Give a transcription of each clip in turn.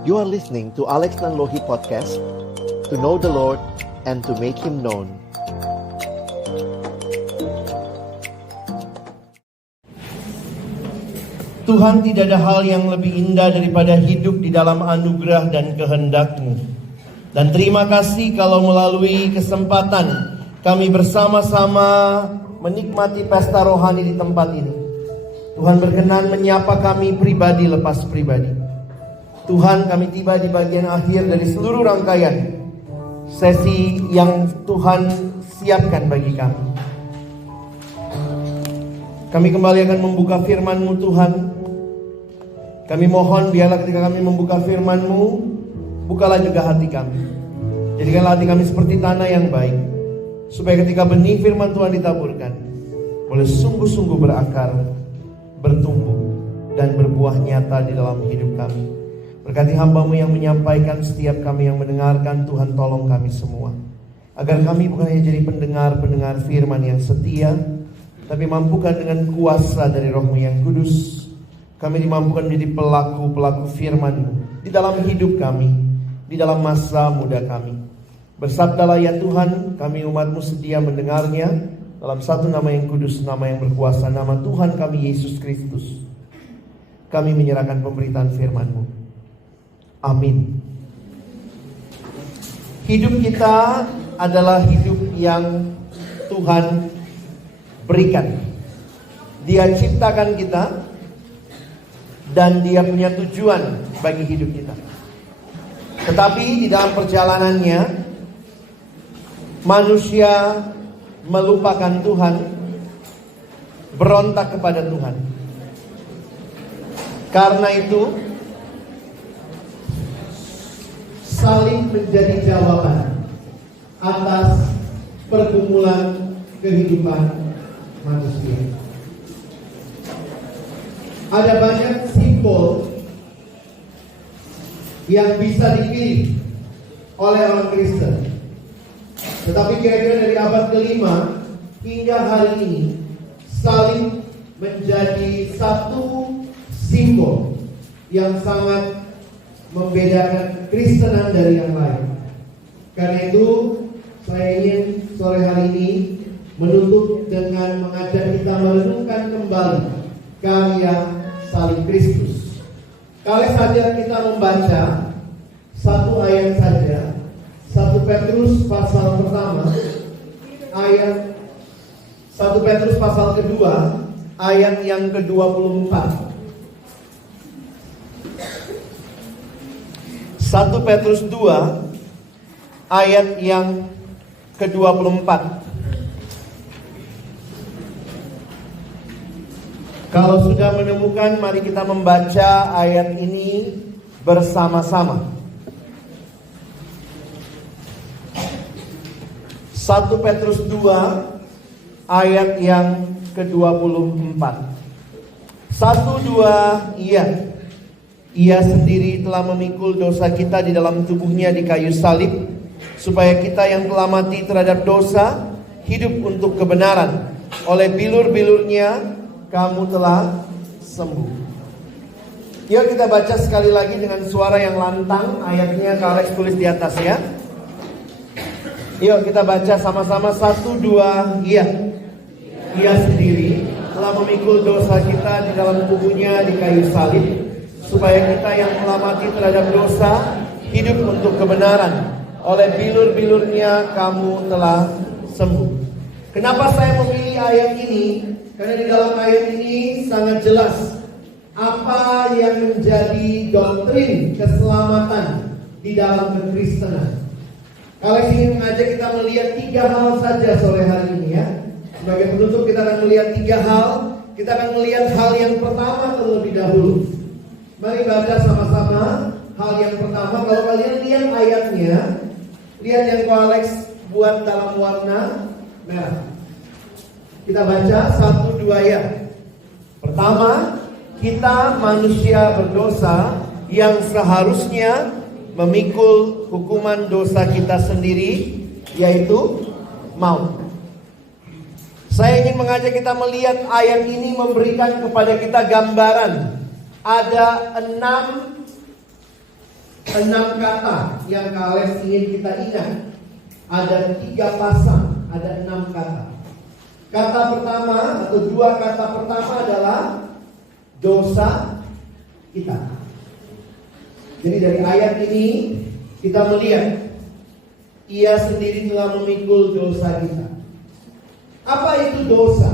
You are listening to Alex Nanlohi Podcast, to know the Lord and to make Him known. Tuhan, tidak ada hal yang lebih indah daripada hidup di dalam anugerah dan kehendak-Mu. Dan terima kasih kalau melalui kesempatan kami bersama-sama menikmati pesta rohani di tempat ini. Tuhan berkenan menyapa kami pribadi lepas pribadi. Tuhan, kami tiba di bagian akhir dari seluruh rangkaian sesi yang Tuhan siapkan bagi kami. Kami kembali akan membuka firman-Mu Tuhan. Kami mohon biarlah ketika kami membuka firman-Mu, bukalah juga hati kami. Jadikanlah hati kami seperti tanah yang baik, supaya ketika benih firman Tuhan ditaburkan, boleh sungguh-sungguh berakar, bertumbuh, dan berbuah nyata di dalam hidup kami. Berkati hamba-Mu yang menyampaikan, setiap kami yang mendengarkan. Tuhan, tolong kami semua, agar kami bukan hanya jadi pendengar-pendengar firman yang setia, tapi mampukan dengan kuasa dari Roh-Mu yang kudus, kami dimampukan menjadi pelaku-pelaku firman-Mu di dalam hidup kami, di dalam masa muda kami. Bersabdalah ya Tuhan, kami umat-Mu sedia mendengarnya, dalam satu nama yang kudus, nama yang berkuasa, nama Tuhan kami Yesus Kristus. Kami menyerahkan pemberitaan firman-Mu. Amin. Hidup kita adalah hidup yang Tuhan berikan. Dia ciptakan kita, dan Dia punya tujuan bagi hidup kita. Tetapi di dalam perjalanannya, manusia melupakan Tuhan, berontak kepada Tuhan. Karena itu, salib menjadi jawaban atas pergumulan kehidupan manusia. Ada banyak simbol yang bisa dipilih oleh orang Kristen. Tetapi kira-kira dari abad ke-5 hingga hari ini, salib menjadi satu simbol yang sangat membedakan Kristenan dari yang lain. Karena itu, saya ingin sore hari ini menutup dengan mengajak kita merenungkan kembali karya salib Kristus. Kali saja kita membaca satu ayat saja, 1 Petrus pasal pertama, ayat 1 Petrus pasal kedua, ayat yang ke-24. 1 Petrus 2 ayat yang ke-24. Kalau sudah menemukan, mari kita membaca ayat ini bersama-sama. 1 Petrus 2 ayat yang ke-24. 1, 2, iya. Ia sendiri telah memikul dosa kita di dalam tubuhnya di kayu salib, supaya kita yang telah mati terhadap dosa hidup untuk kebenaran. Oleh bilur-bilurnya kamu telah sembuh. Yuk kita baca sekali lagi dengan suara yang lantang. Ayatnya Kak Alex tulis di atas ya. Yuk kita baca sama-sama. 1, 2, iya. Ia sendiri telah memikul dosa kita di dalam tubuhnya di kayu salib, supaya kita yang telah mati terhadap dosa hidup untuk kebenaran. Oleh bilur-bilurnya kamu telah sembuh. Kenapa saya memilih ayat ini? Karena di dalam ayat ini sangat jelas apa yang menjadi doktrin keselamatan di dalam kekristenan. Kalau ingin mengajak kita melihat 3 hal saja sore hari ini ya. Sebagai penutup kita akan melihat 3 hal. Kita akan melihat hal yang pertama terlebih dahulu. Mari baca sama-sama. Hal yang pertama, kalau kalian lihat ayatnya, lihat yang Ko Alex buat dalam warna merah. Kita baca 1, 2 ya. Pertama, kita manusia berdosa yang seharusnya memikul hukuman dosa kita sendiri, yaitu maut. Saya ingin mengajak kita melihat ayat ini memberikan kepada kita gambaran. Ada enam kata yang Kales ingin kita ingat. Ada 3 pasang, ada 6 kata. Kata pertama atau 2 kata pertama adalah dosa kita. Jadi dari ayat ini kita melihat Ia sendiri telah memikul dosa kita. Apa itu dosa?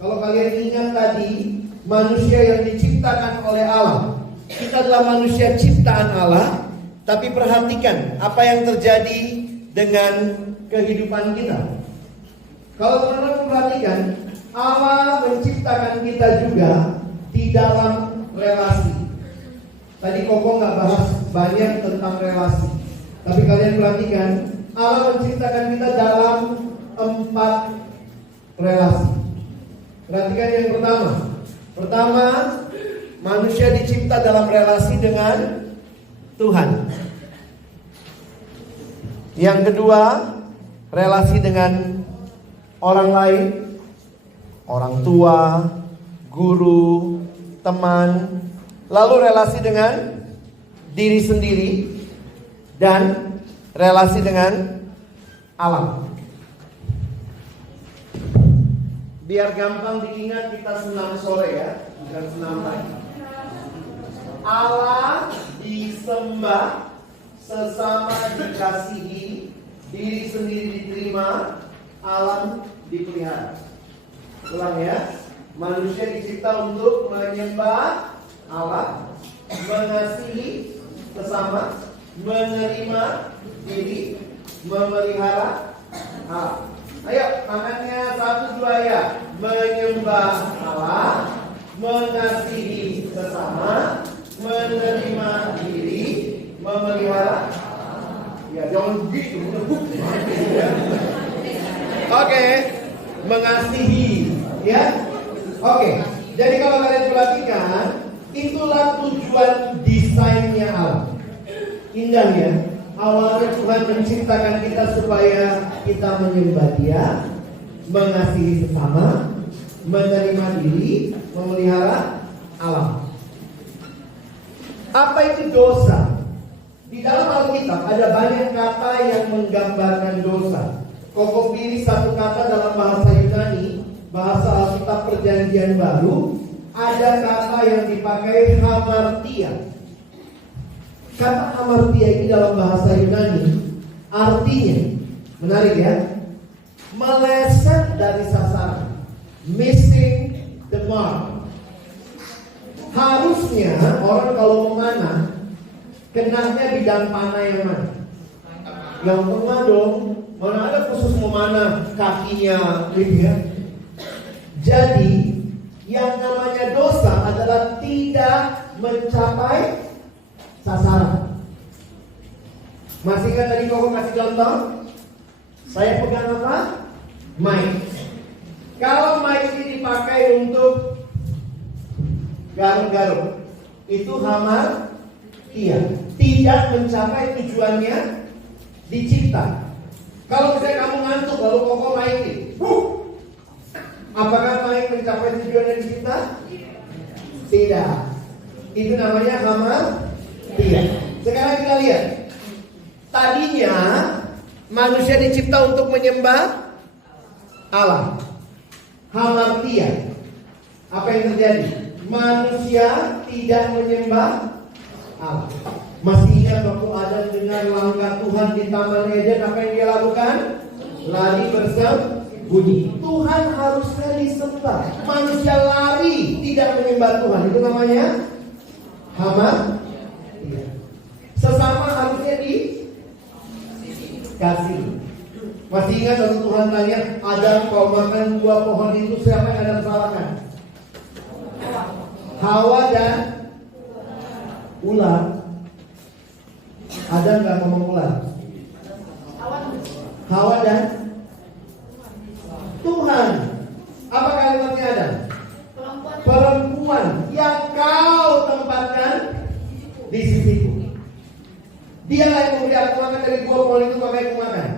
Kalau kalian ingat tadi, manusia yang diciptakan oleh Allah. Kita adalah manusia ciptaan Allah. Tapi perhatikan apa yang terjadi dengan kehidupan kita. Kalau teman-teman perhatikan, Allah menciptakan kita juga di dalam relasi. Tadi Koko nggak bahas banyak tentang relasi. Tapi kalian perhatikan, Allah menciptakan kita dalam 4 relasi. Perhatikan yang pertama. Pertama, manusia dicipta dalam relasi dengan Tuhan. Yang kedua, relasi dengan orang lain, orang tua, guru, teman. Lalu relasi dengan diri sendiri dan relasi dengan alam. Biar gampang diingat, kita senam sore ya, bukan senam pagi. Allah disembah, sesama dikasihi, diri sendiri diterima, alam dipelihara. Ulang ya, manusia dicipta untuk menyembah Allah, mengasihi sesama, menerima diri, memelihara Allah. Ayo, tangannya 1, 2 ya. Menyembah Allah, mengasihi sesama, menerima diri, memelihara. Ya, jangan begitu. Oke, mengasihi, ya. Oke, jadi kalau kalian perhatikan, itulah tujuan desainnya Allah. Indah ya. Awalnya Tuhan menciptakan kita supaya kita menyembah Dia, mengasihi sesama, menerima diri, memelihara alam. Apa itu dosa? Di dalam Alkitab ada banyak kata yang menggambarkan dosa. Koko pilih 1 kata dalam bahasa Yunani, bahasa Alkitab Perjanjian Baru. Ada kata yang dipakai hamartia. Kata hamartia ini dalam bahasa Yunani artinya, menarik ya, meleset dari sasaran, missing the mark. Harusnya orang kalau memanah, kenanya bidang panah yang mana? Yang tengah dong. Mana ada khusus memanah kakinya gitu ya. Jadi yang namanya dosa adalah tidak mencapai sasaran. Masih ingat tadi Koko kasih contoh? Saya pegang apa? Mic. Kalau mic ini dipakai untuk garuk-garuk, itu hamartia, tidak mencapai tujuannya dicipta. Kalau misalnya kamu ngantuk lalu Koko maikin, apakah mic mencapai tujuannya dicipta? Tidak. Itu namanya hamartia. Sekarang kita lihat. Tadinya manusia dicipta untuk menyembah Allah. Hamartia. Apa yang terjadi? Manusia tidak menyembah Allah. Masih ingat waktu Adam dengar langkah Tuhan di Taman Eden, apa yang dia lakukan? Lari bersembunyi. Tuhan harusnya disembah. Manusia lari tidak menyembah Tuhan. Itu namanya hamartia. Sesama harusnya dikasih. Masih ingat waktu Tuhan tanya, Adam kau makan buah pohon itu, siapa yang Adam salahkan? Hawa dan ular. Adam gak ngomong ular. Hawa dan Tuhan. Apa kalimatnya Adam? Perempuan yang kau tempatkan di sisiku. Dia yang memberi aku makan dari buah pohon itu, makanya aku makan.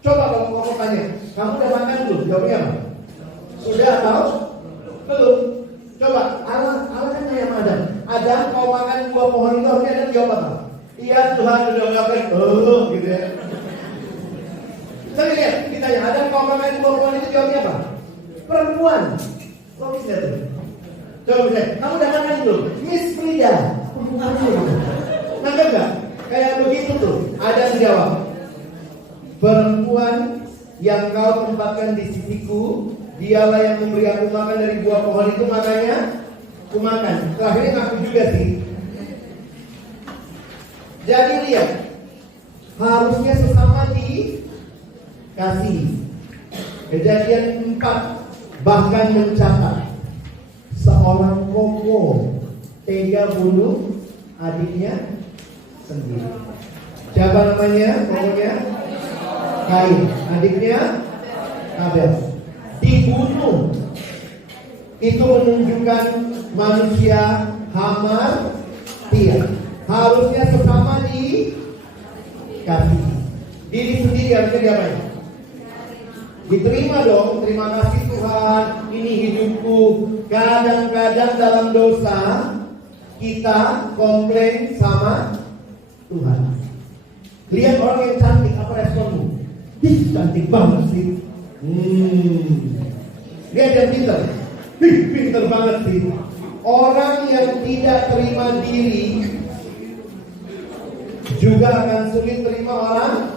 Coba kalau kamu tanya, kamu udah makan belum? Jawabnya apa? Adam kau makan buah pohon itu, harusnya Adam jawab apa? Iya Tuhan udah ngapain? Gitu ya. Saya lihat, ditanya Adam kau makan buah pohon itu, jawabnya apa? Perempuan. Logis gak tuh? Coba bisa, kamu udah makan belum? Miss Frida. Nangkep gak? Kayak begitu tuh. Adam jawab, perempuan yang kau tempatkan di sisiku, dialah yang memberi aku makan dari buah pohon itu, makanya aku makan. Terakhirnya ngaku juga sih. Jadi lihat, harusnya sesama dikasih. Kejadian 4 bahkan mencatat seorang koko tega bunuh adiknya sendiri. Siapa namanya? Kokonya Kain, adiknya Abel. Dibunuh. Itu menunjukkan manusia hamartia. Harusnya sesama dikasih. Diri sendiri harusnya diapain? Diterima dong. Terima kasih Tuhan, ini hidupku. Kadang-kadang dalam dosa kita komplain sama Tuhan. Lihat orang yang cantik, apa responmu? Ih, cantik banget sih. Lihat yang pintar. Ih, pintar banget sih. Orang yang tidak terima diri juga akan sulit terima orang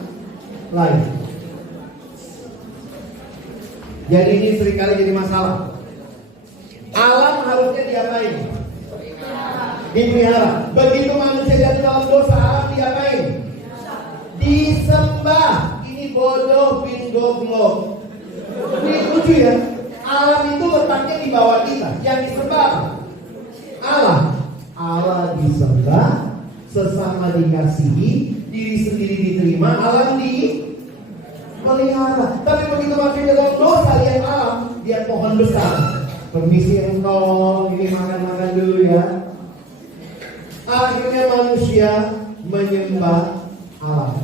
lain. Jadi ini seringkali jadi masalah. Alam harusnya diapain? Dipelihara. Begitu manusia jatuh dalam dosa, alam diapain? Disembah. Ini bodoh bin goblok. Ini lucu ya. Alam itu letaknya di bawah kita. Yang disembah Allah. Allah disembah, sesama dikasihi, diri sendiri diterima, alam dipelihara. Tapi begitu makin dalam dosa, lihat alam, lihat pohon besar. Permisi engkau, ini makan-makan dulu ya. Akhirnya manusia menyembah alam.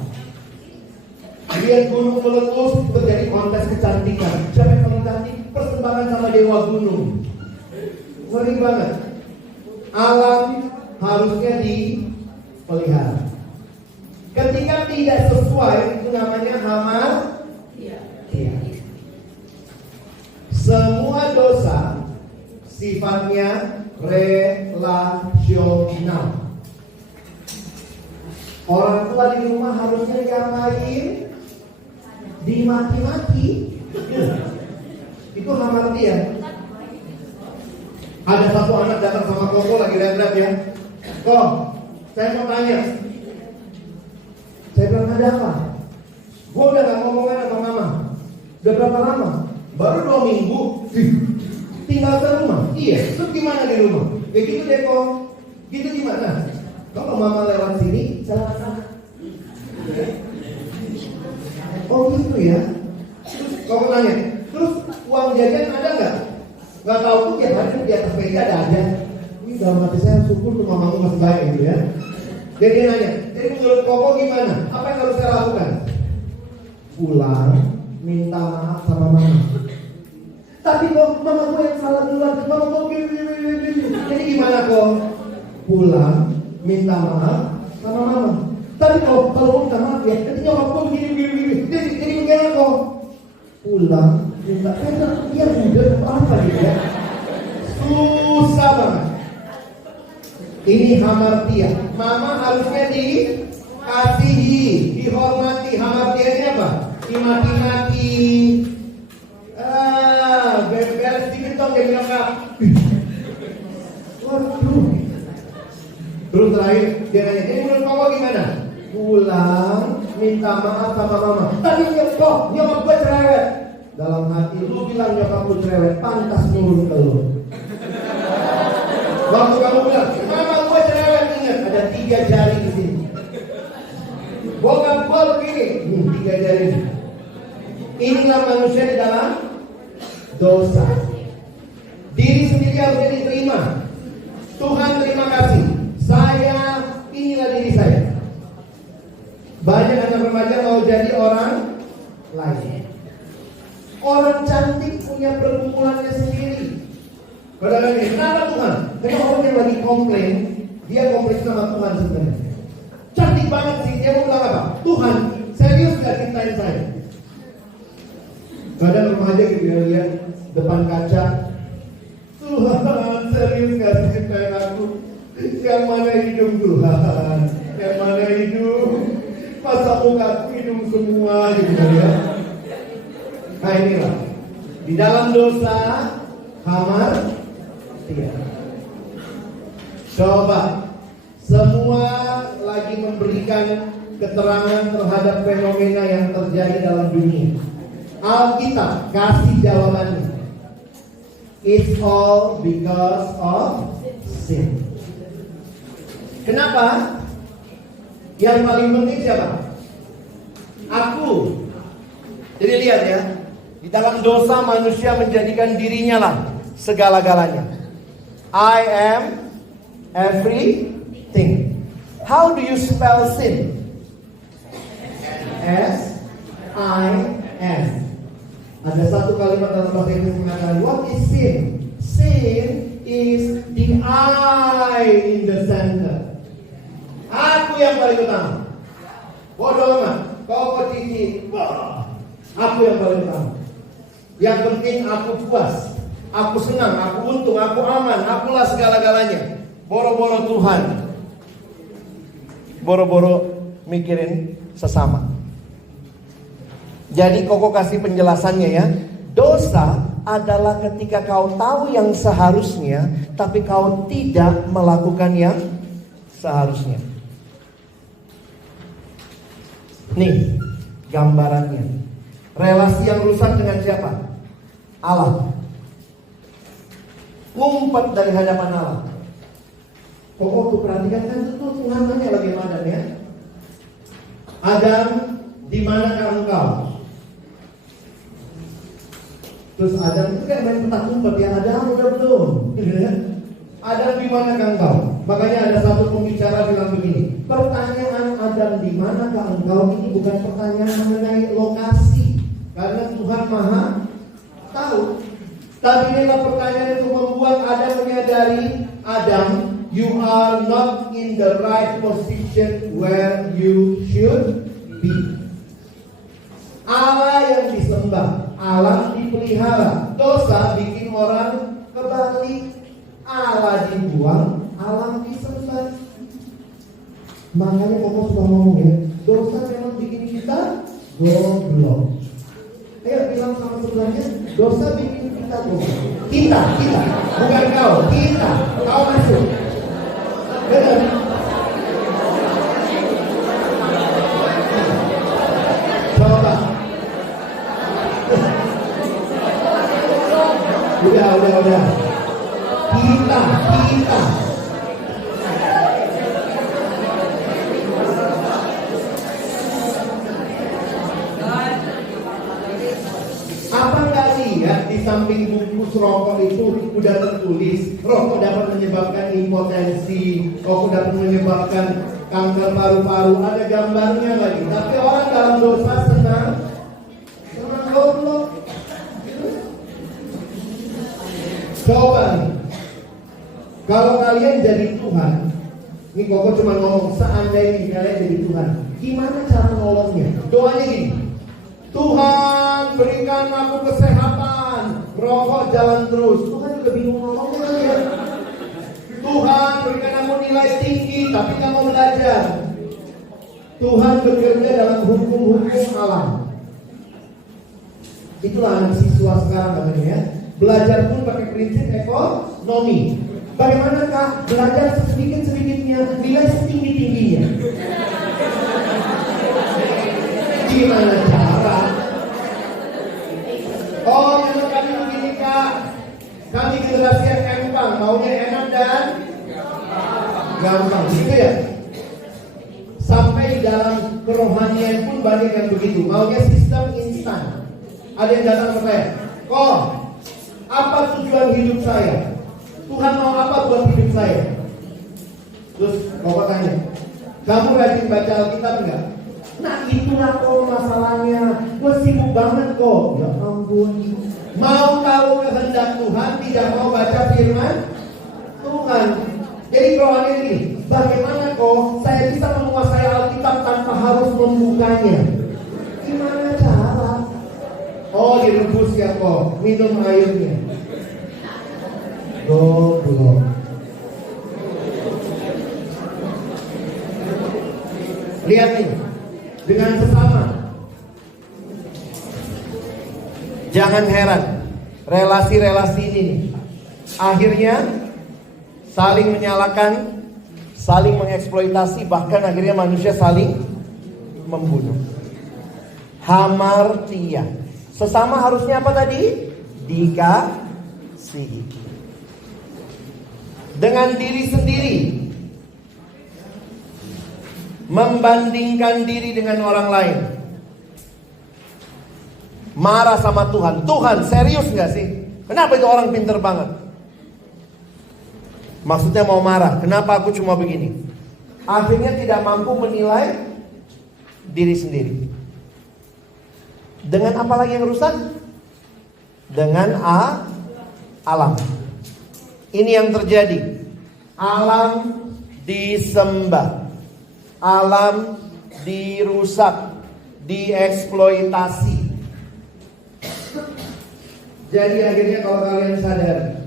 Lihat gunung meletus, terjadi kontes kecantikan. Siapa yang paling cantik? Persembahan sama dewa gunung. Ngeri banget. Alam harusnya dipelihara. Ketika tidak sesuai, itu namanya hamartia. Semua dosa sifatnya relasional. Orang tua di rumah harusnya diapain? Dimaki-maki. Itu hamartia. Ada satu anak datang sama Koko lagi lihat-lihat ya. Kok, saya mau tanya. Saya bilang ada apa? Gue udah gak ngomongin sama mama. Udah berapa lama? Baru 2 minggu. Tinggal ke rumah. Iya. Terus gimana di rumah? Ya gitu deh kok. Gitu gimana? Kalau mama lewat sini, saya rasa. Oh gitu ya. Terus kau nanya. Terus uang jajan ada nggak? Nggak tahu tuh tiap hari di atas meja ada aja. Ini dalam hati saya syukur tuh mamamu masih baik gitu ya. Jadi dia nanya, jadi menurut Koko gimana? Apa yang harus saya lakukan? Pulang, minta maaf sama mama. Tapi kok mama gue yang salah duluan, mama gue gini. Jadi gimana kok? Pulang, minta maaf sama mama. Tapi kalau gue minta maaf ya, nanti nyokap gue begini. Jadi gimana kok? Pulang, minta dia udah apa gitu ya? Susah banget. Ini hamartia. Mama harusnya dikasihi, dihormati. Hamartianya apa? Dimaki-maki. Beres dikit dong jadi nyokap. Waduh. Terus terakhir dia nanya, ini menurut Koko gimana? Pulang, minta maaf sama mama. Tadi nyokap gue cerewet. Dalam hati lu bilang nyokap lu cerewet, pantas nurun ke lu. Waktu kamu bilang, mama gue cerewet, ingat ada 3 jari di sini. Bokap gue begini, 3 jari. Inilah manusia di dalam dosa. Diri sendiri harusnya diterima. Tuhan terima kasih. Inilah diri saya. Banyak anak remaja mau jadi orang lain. Orang cantik punya pergumulannya sendiri. Padahal ini, kenapa Tuhan? Karena orang yang lagi komplain, dia komplain sama Tuhan sebenarnya. Cantik banget sih, dia mau bilang apa? Tuhan, serius gak cintain saya? Kadang remaja gitu ya, lihat depan kaca, Tuhan, serius gak cintain aku? Yang mana hidung Tuhan? Yang mana hidung? Masa mukaku hidung semua gitu ya. Nah inilah, di dalam dosa, hamar, coba semua lagi memberikan keterangan terhadap fenomena yang terjadi dalam dunia. Alkitab kasih jawabannya. It's all because of sin. Kenapa? Yang paling penting siapa? Aku. Jadi lihat ya, di dalam dosa manusia menjadikan dirinya lah segala-galanya. I am everything. How do you spell sin? S-I-N. Ada satu kalimat dalam bahasa Inggris mengatakan, what is sin? Sin is the I in the center. Aku yang paling utama. Bodoh amat, kau cici. Aku yang paling utama. Yang penting aku puas, aku senang, aku untung, aku aman, akulah segala-galanya. Boro-boro Tuhan, boro-boro mikirin sesama. Jadi Koko kasih penjelasannya ya. Dosa adalah ketika kau tahu yang seharusnya, tapi kau tidak melakukan yang seharusnya. Nih gambarannya. Relasi yang rusak dengan siapa? Allah. Ngumpet dari hadapan Allah. Kok tuh perhatikan kan itu Tuhan nanya lagi sama Adam ya. Adam, di manakah engkau? Terus Adam itu kayak main petak umpet ya. Adam udah belum? Adam, di manakah engkau? Makanya ada satu pembicara bilang begini. Pertanyaan Adam, di manakah engkau? Ini bukan pertanyaan mengenai lokasi. Karena Tuhan Maha tahu. Tapi inilah pertanyaan untuk membuat Adam menyadari, Adam, you are not in the right position where you should be. Allah yang disembah, Allah dipelihara. Dosa bikin orang kebalik. Allah dibuang, Allah disembah. Makanya Koko suka ngomong ya, dosa memang bikin kita goblok. Ayo bilang sama sebelahnya, dosa bikin kita goblok. Kita, bukan kau, kita. Kau masuk. Benar? Coba. Udah. Kita. Apa nggak lihat di samping bungkus rokok itu udah tertulis rokok dapat menyebabkan impotensi, rokok dapat menyebabkan kanker paru-paru, ada gambarnya lagi. Tapi orang dalam dosa senang goblok. Coba nih, kalau kalian jadi Tuhan, ini Koko cuma ngomong seandainya kalian jadi Tuhan, gimana cara nolongnya? Doanya gini, Tuhan berikan aku kesehatan, rokok jalan terus. Tuhan juga bingung nolongnya ya. Tuhan berikan aku nilai tinggi, tapi nggak mau belajar. Tuhan bekerja dalam hukum-hukum alam. Itulah anak siswa sekarang katanya ya. Belajar pun pakai prinsip ekonomi. Bagaimanakah belajar sedikit-sedikitnya, nilai setinggi-tingginya? Gimana cara? Oh, yang kami begini Kak, kami generasi yang gampang, maunya enak dan gampang, gitu ya. Sampai di dalam kerohanian pun banyak yang begitu, maunya sistem instan. Ada yang datang ke saya, kok apa tujuan hidup saya? Tuhan mau apa buat hidup saya? Terus Bapak tanya, kamu rajin baca Alkitab enggak? Nah itulah kok masalahnya. Gue sibuk banget kok. Ya ampun. Mau tahu kehendak Tuhan, tidak mau baca firman Tuhan. Jadi kalau ada ini, bagaimana kok saya bisa menguasai Alkitab tanpa harus membukanya? Gimana cara? Oh, direbus ya kok, minum airnya. Goblok. Lihat nih, dengan sesama. Jangan heran, relasi-relasi ini nih, akhirnya saling menyalahkan, saling mengeksploitasi, bahkan akhirnya manusia saling membunuh. Hamartia. Sesama harusnya apa tadi? Dikasihi. Dengan diri sendiri, membandingkan diri dengan orang lain. Marah sama Tuhan. Tuhan serius gak sih? Kenapa itu orang pinter banget? Maksudnya mau marah. Kenapa aku cuma begini? Akhirnya tidak mampu menilai diri sendiri. Dengan apa lagi yang rusak? Dengan alam. Ini yang terjadi. Alam disembah. Alam dirusak. Dieksploitasi. Jadi akhirnya kalau kalian sadar,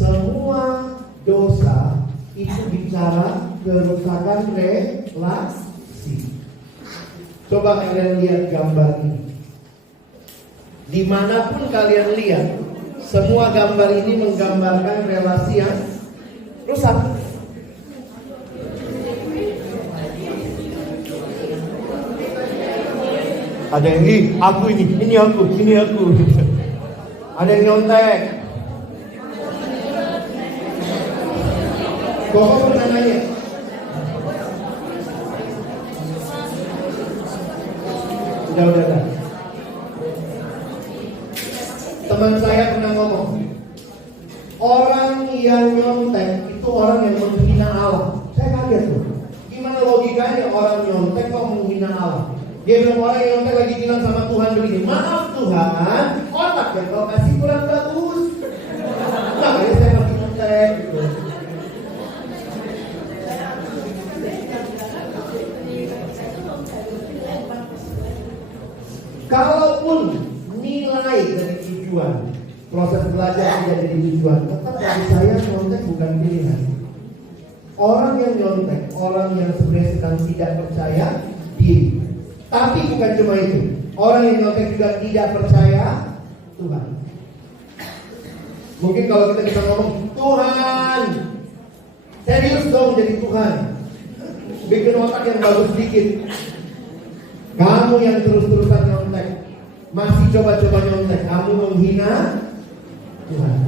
semua dosa itu bicara kerusakan relasi. Coba kalian lihat gambar ini. Dimanapun kalian lihat, semua gambar ini menggambarkan relasi yang rusak. Ada yang aku ini aku. Ada yang nyontek. Kok pernah nanya? Udah. Teman saya pernah ngomong, orang yang nyontek itu orang yang menghina Allah. Saya kaget tuh. Gimana logikanya orang nyontek kok menghina Allah? Dia bilang orang yang nyontek lagi bilang sama Tuhan begini, maaf Tuhan, otak yang kau kasih kurang bagus. Makanya saya masih nyontek gitu. Kalaupun nilai dari tujuan, proses belajar tidak jadi tujuan, tetap bagi saya nyontek bukan pilihan. Orang yang nyontek, orang yang sebenarnya sedang tidak percaya diri. Tapi bukan cuma itu, orang yang nyontek juga tidak percaya Tuhan. Mungkin kalau kita bisa ngomong, Tuhan, serius dong jadi Tuhan. Bikin otak yang bagus sedikit. Kamu yang terus-terusan nyontek, masih coba-coba nyontek, kamu menghina Tuhan.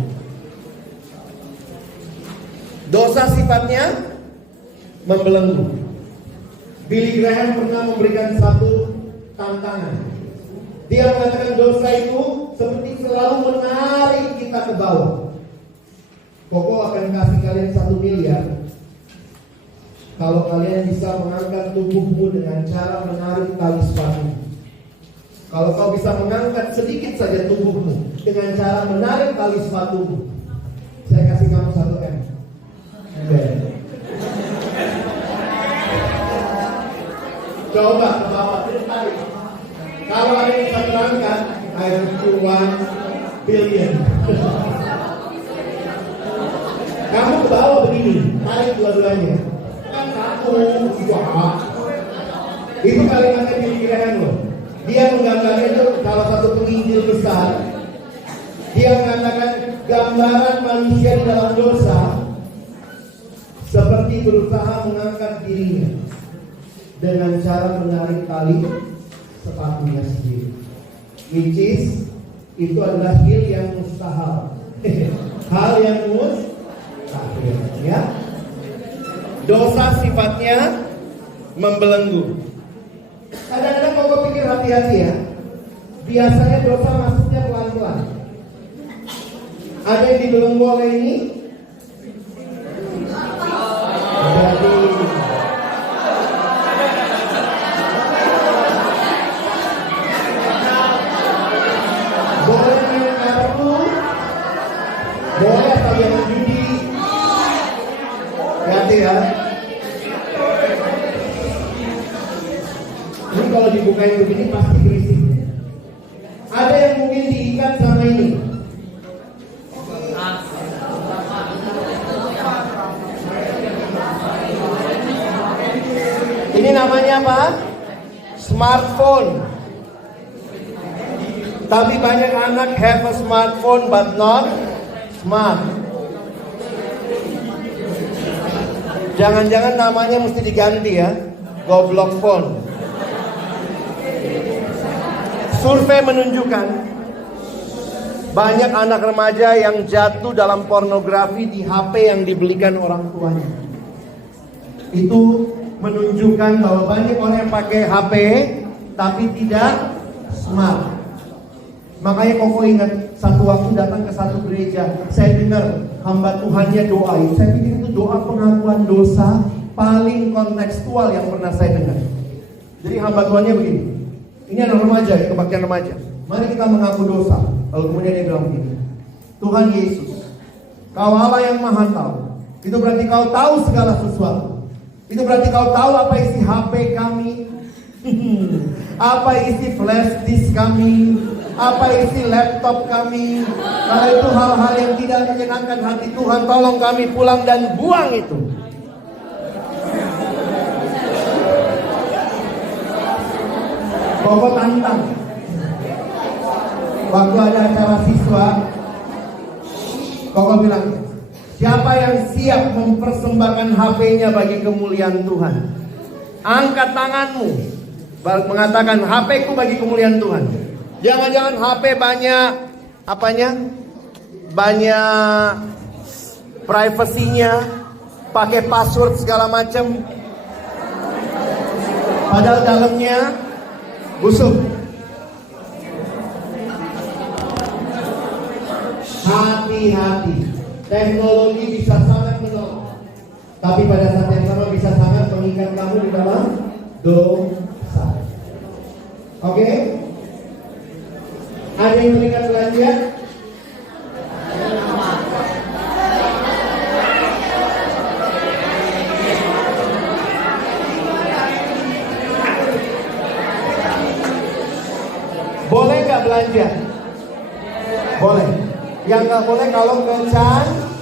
Dosa sifatnya membelenggu. Billy Graham pernah memberikan satu tantangan. Dia mengatakan dosa itu seperti selalu menarik kita ke bawah. Koko akan kasih kalian 1 miliar kalau kalian bisa mengangkat tubuhmu dengan cara menarik tali sepatu. Kalau kau bisa mengangkat sedikit saja tubuhmu dengan cara menarik tali sepatumu, saya kasih kamu 1 M. Coba ke bawah, tarik. Kalau ada yang bisa berangkat, I have 1 billion. Kamu ke bawah begini, tarik dua-duanya. Kan satu, dua. Itu kalimatnya Billy Graham loh. Dia menggambarkan itu salah satu penginjil besar. Dia mengatakan gambaran manusia di dalam dosa seperti berusaha mengangkat dirinya dengan cara menarik tali sepatunya sendiri, which is itu adalah hal yang mustahil. Hal yang mustahil, ya. Dosa sifatnya membelenggu. Kadang-kadang kalau pikir hati-hati ya, biasanya dosa masuknya pelan-pelan. Ada yang dibelenggu oleh ini. Jadi boleh mendengar namanya apa? Smartphone. Tapi banyak anak have a smartphone but not smart. Jangan-jangan namanya mesti diganti ya, goblok phone. Survei menunjukkan banyak anak remaja yang jatuh dalam pornografi di HP yang dibelikan orang tuanya. Itu menunjukkan bahwa banyak orang yang pakai HP tapi tidak smart. Makanya Koko ingat satu waktu datang ke satu gereja, saya dengar hamba Tuhannya doain. Saya pikir itu doa pengakuan dosa paling kontekstual yang pernah saya dengar. Jadi hamba Tuhannya begini, ini anak remaja, kebaktian remaja. Mari kita mengaku dosa. Lalu kemudian dia bilang begini, Tuhan Yesus, Kau Allah yang maha tahu. Itu berarti Kau tahu segala sesuatu. Itu berarti Kau tahu apa isi HP kami, apa isi flash disk kami, apa isi laptop kami. Kalau itu hal-hal yang tidak menyenangkan hati Tuhan, tolong kami pulang dan buang itu. Koko tantang. Waktu ada acara siswa, Koko bilang, siapa yang siap mempersembahkan HP-nya bagi kemuliaan Tuhan? Angkat tanganmu. Mengatakan HP-ku bagi kemuliaan Tuhan. Jangan-jangan HP banyak apanya? Banyak privasinya, pakai password segala macam. Padahal dalamnya busuk. Hati-hati. Teknologi bisa sangat menolong, tapi pada saat yang sama bisa sangat mengikat kamu di dalam dosa. Oke? Ada yang berikan belanja? Boleh nggak belanja? Boleh. Yang nggak boleh kalau kecanduan.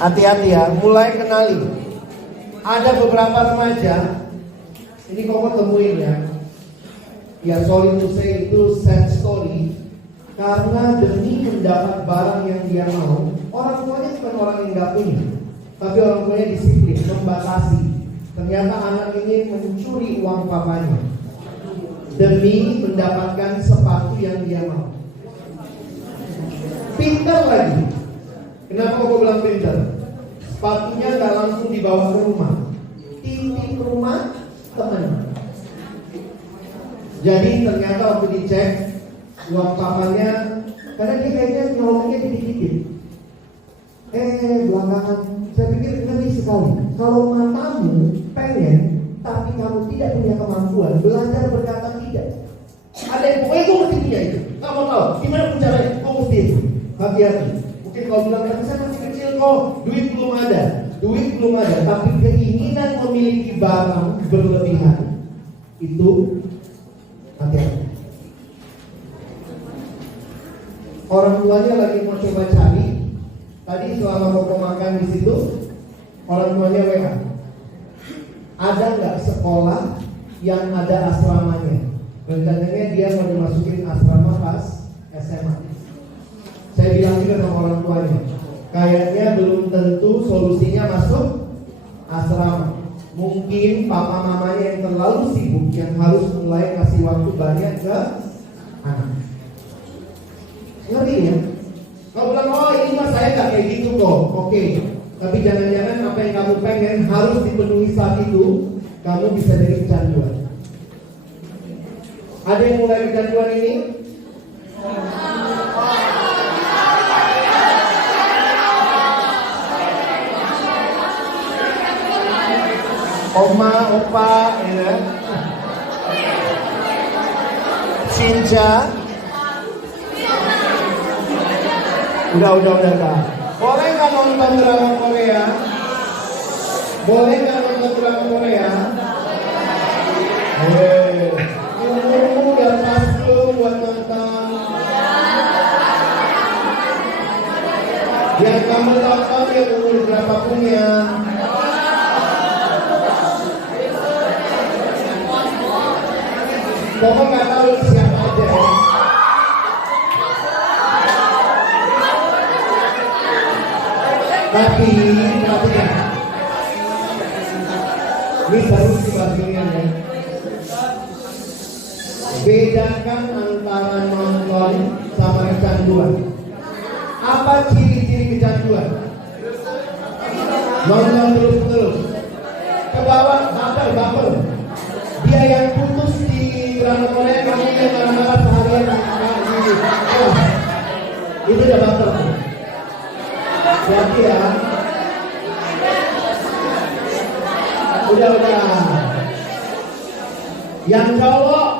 Hati-hati ya, mulai kenali. Ada beberapa remaja, ini kok temuin ya. Ya sorry to say itu sad story. Karena demi mendapat barang yang dia mau, orang tuanya bukan orang yang nggak punya, tapi orang tuanya disiplin, membatasi. Ternyata anak ini mencuri uang papanya demi mendapatkan sepatu yang dia mau. Pintar lagi. Kenapa aku bilang pintar? Sepatunya gak langsung dibawa ke rumah, titip rumah teman. Jadi ternyata waktu dicek uang papanya, karena dia kayaknya nyolongnya dikit-dikit. Belakangan saya pikir ngeri sekali. Kalau matamu pengen tapi kamu tidak punya kemampuan, belajar berkata tidak. Ada yang pokoknya gue mesti punya itu. Kamu tahu gimana pun caranya, gue mesti itu. Hati-hati. Mungkin kalau bilang, saya masih kecil kok, duit belum ada. Duit belum ada, tapi keinginan memiliki barang berlebihan itu hati-hati. Orang tuanya lagi mau coba cari. Tadi selama mau makan di situ, orang tuanya WA. Ada nggak sekolah yang ada asramanya? Rencananya dia mau dimasukin asrama pas SMA. Saya bilang juga sama orang tuanya, kayaknya belum tentu solusinya masuk asrama. Mungkin papa mamanya yang terlalu sibuk yang harus mulai kasih waktu banyak ke anak. Ngerti ya? Kau bilang, oh ini mas saya nggak kayak gitu kok. Oke. Tapi jangan-jangan apa yang kamu pengen harus dipenuhi saat itu, kamu bisa jadi kecanduan. Ada yang mulai kecanduan ini? Oma, opa, ya. Cinca. Udah. Boleh nggak nonton drama Korea? Boleh nggak nonton drama Korea? Boleh. Umurmu udah pas belum buat nonton? Yang kamu tonton yang umur berapapun ya. Pokoknya nggak tahu siapa aja ya. Tapi perhatikan, ini baru sebagian ya. Bedakan antara nonton sama kecanduan. Apa ciri-ciri kecanduan? Nonton terus-terus, ke bawah, baper. Dia yang putus di drama Korea, kamu yang marah-marah seharian gitu. Itu udah baper. Jadi ya, udah. Yang cowok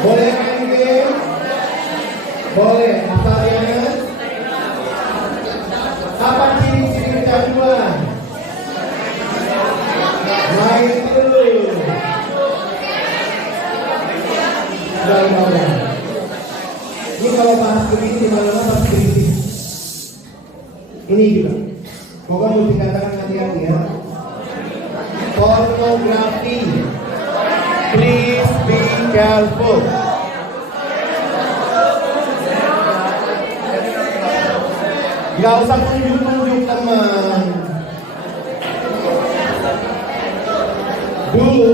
boleh main game, boleh asal ya. Apa ciri-ciri kecanduan? Main terus. Ini kalau bahas begini di mana-mana pasti berisik. Ini juga. Pokoknya mesti katakan hati-hati ya. Pornografi. Please be careful. Gak usah tunjuk-tunjuk teman. Dulu,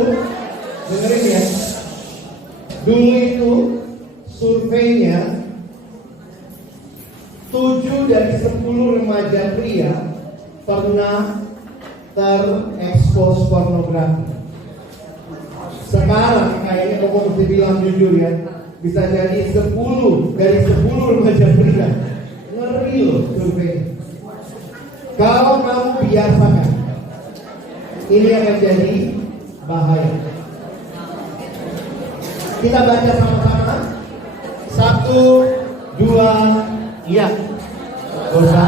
dengerin ya. Dulu itu surveinya 7 dari 10 remaja pria pernah terekspos pornografi. Sekarang kayaknya kamu mesti bilang jujur ya, bisa jadi 10 dari 10 remaja pria. Ngeri loh survei. Kalau kamu biasakan, ini akan jadi bahaya. Kita baca sama-sama. 1, 2, iya. Dosa.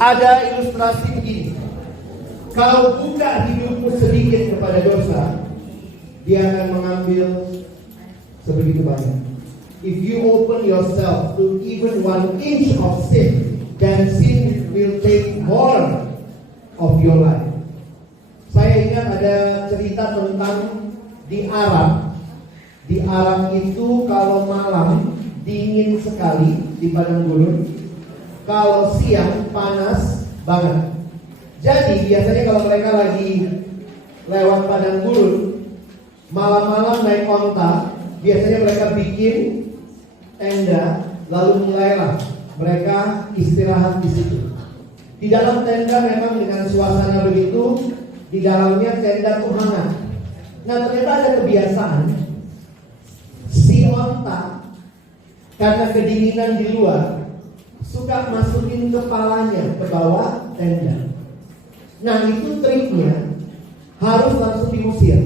Ada ilustrasi begini. Kau buka hidupmu sedikit kepada dosa, dia akan mengambil sebegitu banyak. If you open yourself to even 1 inch of sin, then sin will take more of your life. Saya ingat ada cerita tentang di Arab. Di Arab itu kalau malam dingin sekali di padang gurun. Kalau siang panas banget. Jadi biasanya kalau mereka lagi lewat padang gurun, malam-malam naik onta, biasanya mereka bikin tenda, lalu mulailah mereka istirahat di situ. Di dalam tenda memang dengan suasana begitu, di dalamnya tenda tuh hangat. Nah ternyata ada kebiasaan si onta karena kedinginan di luar suka masukin kepalanya ke bawah tenda. Nah itu triknya, harus langsung diusir.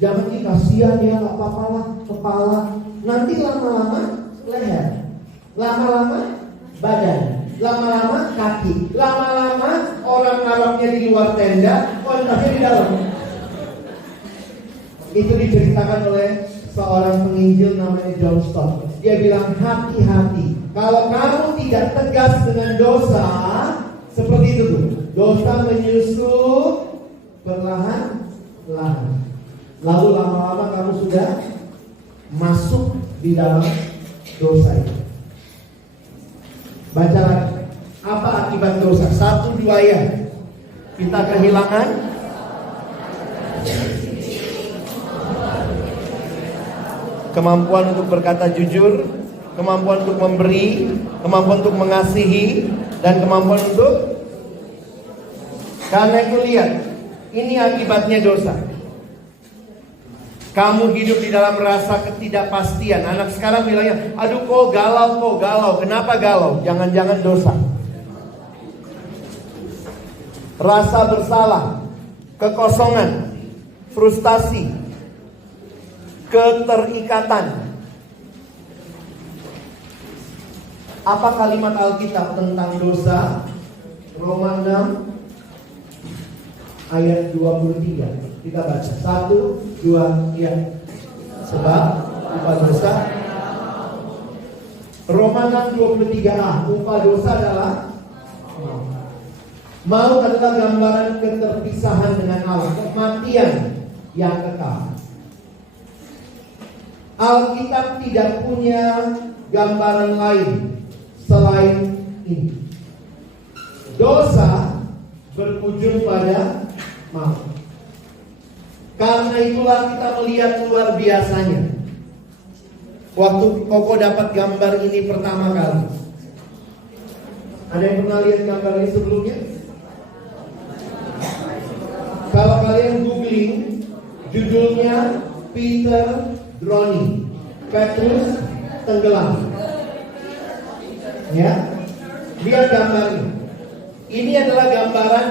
Jangan dikasihan ya, gak apa-apa lah kepala. Nanti lama-lama leher, lama-lama badan, lama-lama kaki, lama-lama orang Arabnya di luar tenda, ontanya di dalam. Itu diceritakan oleh seorang penginjil namanya John Stott. Dia bilang hati-hati. Kalau kamu tidak tegas dengan dosa, seperti itu tuh, dosa menyusup perlahan-lahan. Lalu lama-lama kamu sudah masuk di dalam dosa itu. Baca lagi. Apa akibat dosa? 1, 2 ya. Kita kehilangan kemampuan untuk berkata jujur, kemampuan untuk memberi, kemampuan untuk mengasihi, dan kemampuan untuk. Karena itu lihat, ini akibatnya dosa. Kamu hidup di dalam rasa ketidakpastian. Anak sekarang bilangnya, aduh kok galau. Kenapa galau? Jangan-jangan dosa. Rasa bersalah, kekosongan, frustasi, keterikatan. Apa kalimat Alkitab tentang dosa? Roma 6 ayat 23. Kita baca 1, 2, ya. Sebab upah dosa. Roma 6 23a. Upah dosa adalah maut adalah gambaran keterpisahan dengan Allah, kematian yang kekal. Alkitab tidak punya gambaran lain selain ini. Dosa berujung pada maut. Karena itulah kita melihat luar biasanya. Waktu Koko dapat gambar ini pertama kali, ada yang pernah lihat gambar ini sebelumnya? Kalau kalian googling, judulnya Peter Drowning, Petrus tenggelam. Ya, lihat gambarnya. Ini adalah gambaran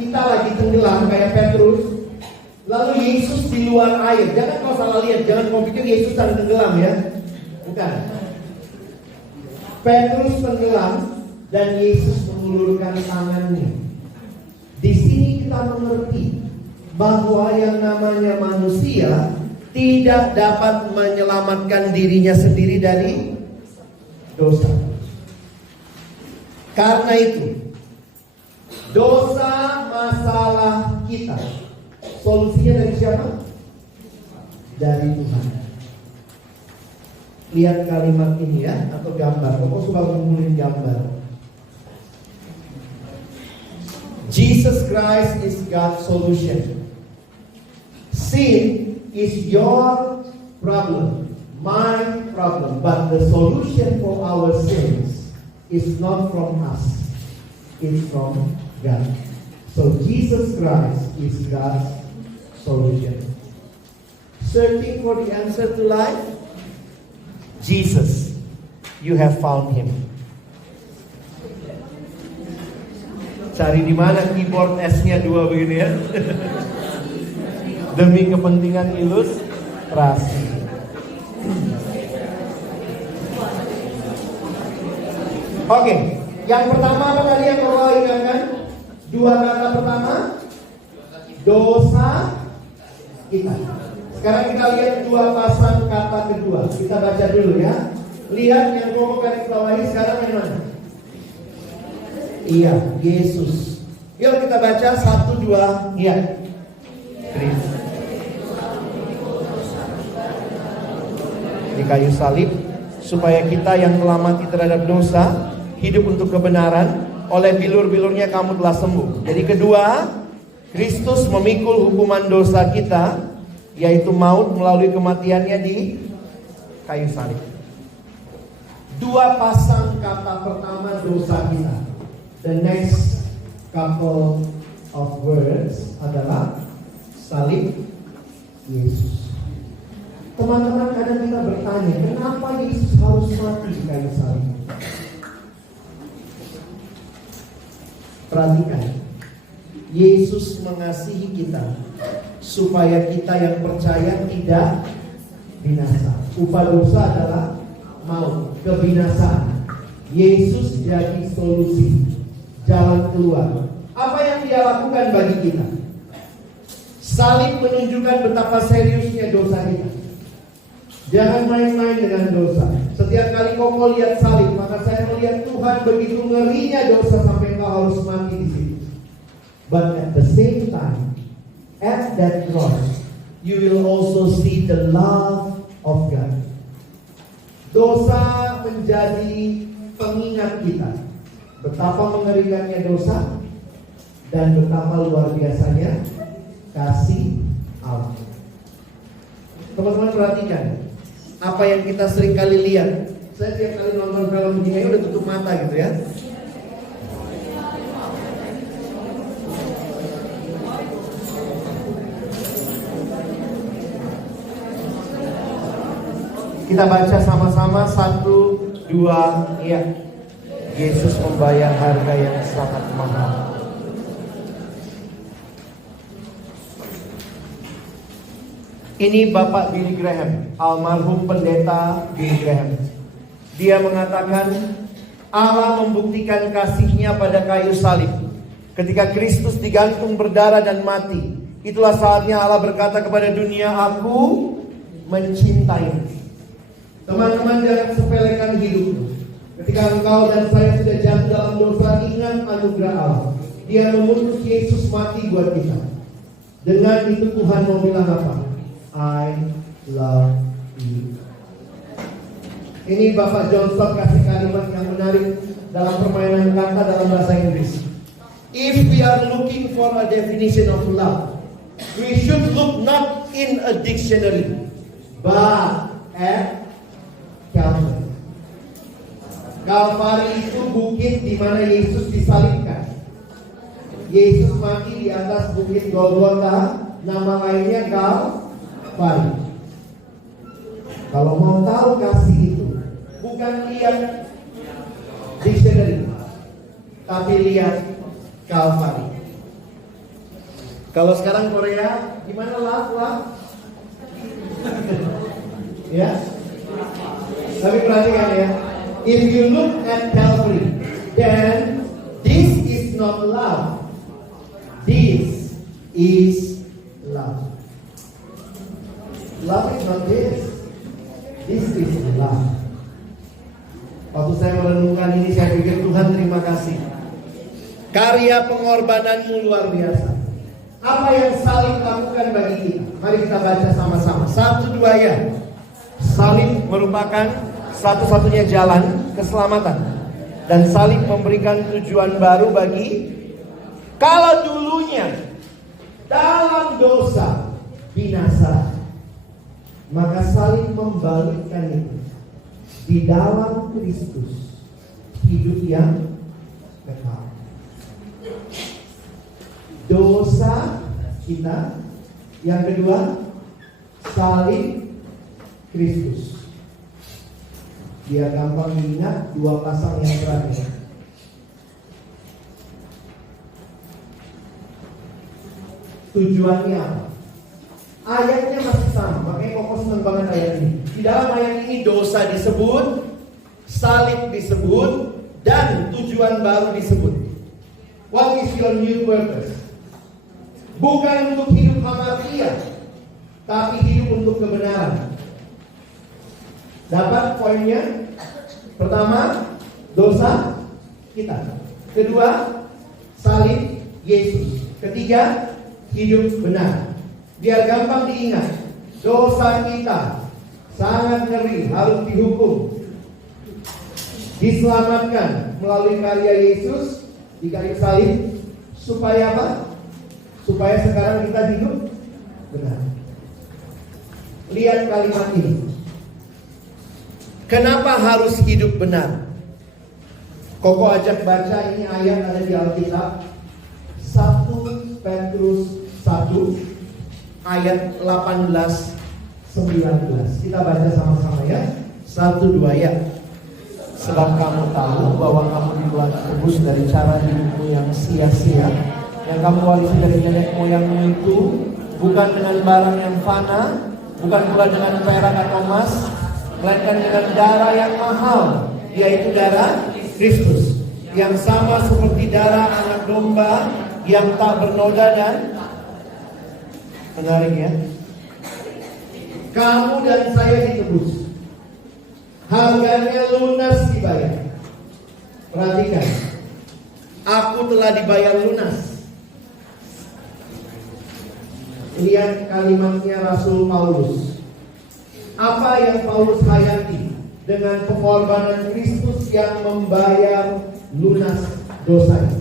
kita lagi tenggelam kayak Petrus. Lalu Yesus di luar air. Jangan kau salah lihat, jangan kau pikir Yesus sedang tenggelam ya. Bukan. Petrus tenggelam dan Yesus mengulurkan tangannya. Di sini kita mengerti bahwa yang namanya manusia tidak dapat menyelamatkan dirinya sendiri dari dosa. Karena itu, dosa masalah kita. Solusinya dari siapa? Dari Tuhan. Lihat kalimat ini ya, atau gambar. Kamu suka ngumpulin gambar. Jesus Christ is God's solution. Sin is your problem, my problem. But the solution for our sins is not from us. It's from God. So Jesus Christ is God's solution. Searching for the answer to life? Jesus. You have found Him. Cari di mana keyboard S-nya 2 begini ya. Demi kepentingan ilustrasi. Oke, yang pertama apa tadi yang mau ingatkan? 2 kata pertama, dosa kita. Sekarang kita lihat 2 pasang kata kedua. Kita baca dulu ya. Lihat yang mau garis bawahi sekarang yang mana? Iya, Yesus. Yuk kita baca 1, 2, iya. Di kayu salib, supaya kita yang telah mati terhadap dosa hidup untuk kebenaran. Oleh bilur-bilurnya kamu telah sembuh. Jadi kedua, Kristus memikul hukuman dosa kita, yaitu maut melalui kematiannya di kayu salib. 2 pasang kata pertama dosa kita. The next couple of words adalah salib Yesus. Teman-teman, kadang kita bertanya, kenapa Yesus harus mati di kayu salib? Perhatikan, Yesus mengasihi kita supaya kita yang percaya tidak binasa. Upah dosa adalah maut, kebinasaan. Yesus jadi solusi, jalan keluar. Apa yang Dia lakukan bagi kita? Salib menunjukkan betapa seriusnya dosa kita. Jangan main-main dengan dosa. Setiap kali kau lihat salib, maka saya melihat Tuhan begitu ngerinya dosa sampai kau harus mati di situ. But at the same time, at that cross, you will also see the love of God. Dosa menjadi pengingat kita betapa mengerikannya dosa dan betapa luar biasanya kasih Allah. Teman-teman perhatikan apa yang kita sering kali lihat. Saya tiap kali nonton film begini udah tutup mata gitu ya. Kita baca sama-sama 1, 2, ya. Yesus membayar harga yang sangat mahal. Ini Bapak Billy Graham, almarhum pendeta Billy Graham. Dia mengatakan Allah membuktikan kasih-Nya pada kayu salib. Ketika Kristus digantung berdarah dan mati, itulah saatnya Allah berkata kepada dunia, aku mencintai. Teman-teman, jangan sepelekan hidupmu. Ketika engkau dan saya sudah jatuh dalam dosa, ingat anugerah Allah. Dia mengutus Yesus mati buat kita. Dengan itu Tuhan mau bilang apa? I love you. Ini Bapak John Stott kasih kalimat yang menarik dalam permainan kata dalam bahasa Inggris. If we are looking for a definition of love, we should look not in a dictionary, but at Calvary. Kalvari itu bukit di mana Yesus disalibkan. Yesus mati di atas bukit Golgota, nama lainnya Kalvari. Kalau mau tahu kasih itu, bukan lihat dictionary, tapi lihat Kalvari. Kalau sekarang Korea, gimana lah? Ya, tapi perhatikan ya. If you look at Calvary, then this is not love. This is love. Love is not this. This is love. Waktu saya merenungkan ini, saya pikir Tuhan terima kasih. Karya pengorbananmu luar biasa. Apa yang salib lakukan bagi kita? Mari kita baca sama-sama. 1, 2 ya. Salib merupakan satu-satunya jalan keselamatan. Dan salib memberikan tujuan baru bagi. Kalau dulunya dalam dosa binasa, maka salib membalikkan itu. Di dalam Kristus hidup yang kekal. Dosa kita. Yang kedua, salib Kristus. Biar gampang diingat, 2 pasang yang terakhir. Tujuannya apa? Ayatnya masih sama, makanya Koko senang banget ayat ini. Di dalam ayat ini dosa disebut, salib disebut, dan tujuan baru disebut. What is your new purpose? Bukan untuk hidup hamartia, tapi hidup untuk kebenaran. Dapat poinnya? Pertama, dosa kita. Kedua, salib Yesus. Ketiga, hidup benar. Biar gampang diingat, dosa kita sangat ngeri, harus dihukum. Diselamatkan melalui karya Yesus di kayu salib. Supaya apa? Supaya sekarang kita hidup benar. Lihat kalimat ini. Kenapa harus hidup benar? Koko ajak baca, ini ayat ada di Alkitab. 1 Petrus 1 ayat 18-19. Kita baca sama-sama ya. 1, 2 ya. Sebab kamu tahu bahwa kamu telah tebus dari cara hidupmu yang sia-sia, yang kamu warisi dari nenek moyangmu itu, bukan dengan barang yang fana, bukan pula dengan perak atau emas, melainkan dengan darah yang mahal, yaitu darah Kristus, yang sama seperti darah anak domba yang tak bernoda dan menarik ya. Kamu dan saya ditebus, harganya lunas dibayar. Perhatikan, aku telah dibayar lunas. Lihat kalimatnya Rasul Paulus. Apa yang Paulus hayati dengan pengorbanan Kristus yang membayar lunas dosanya.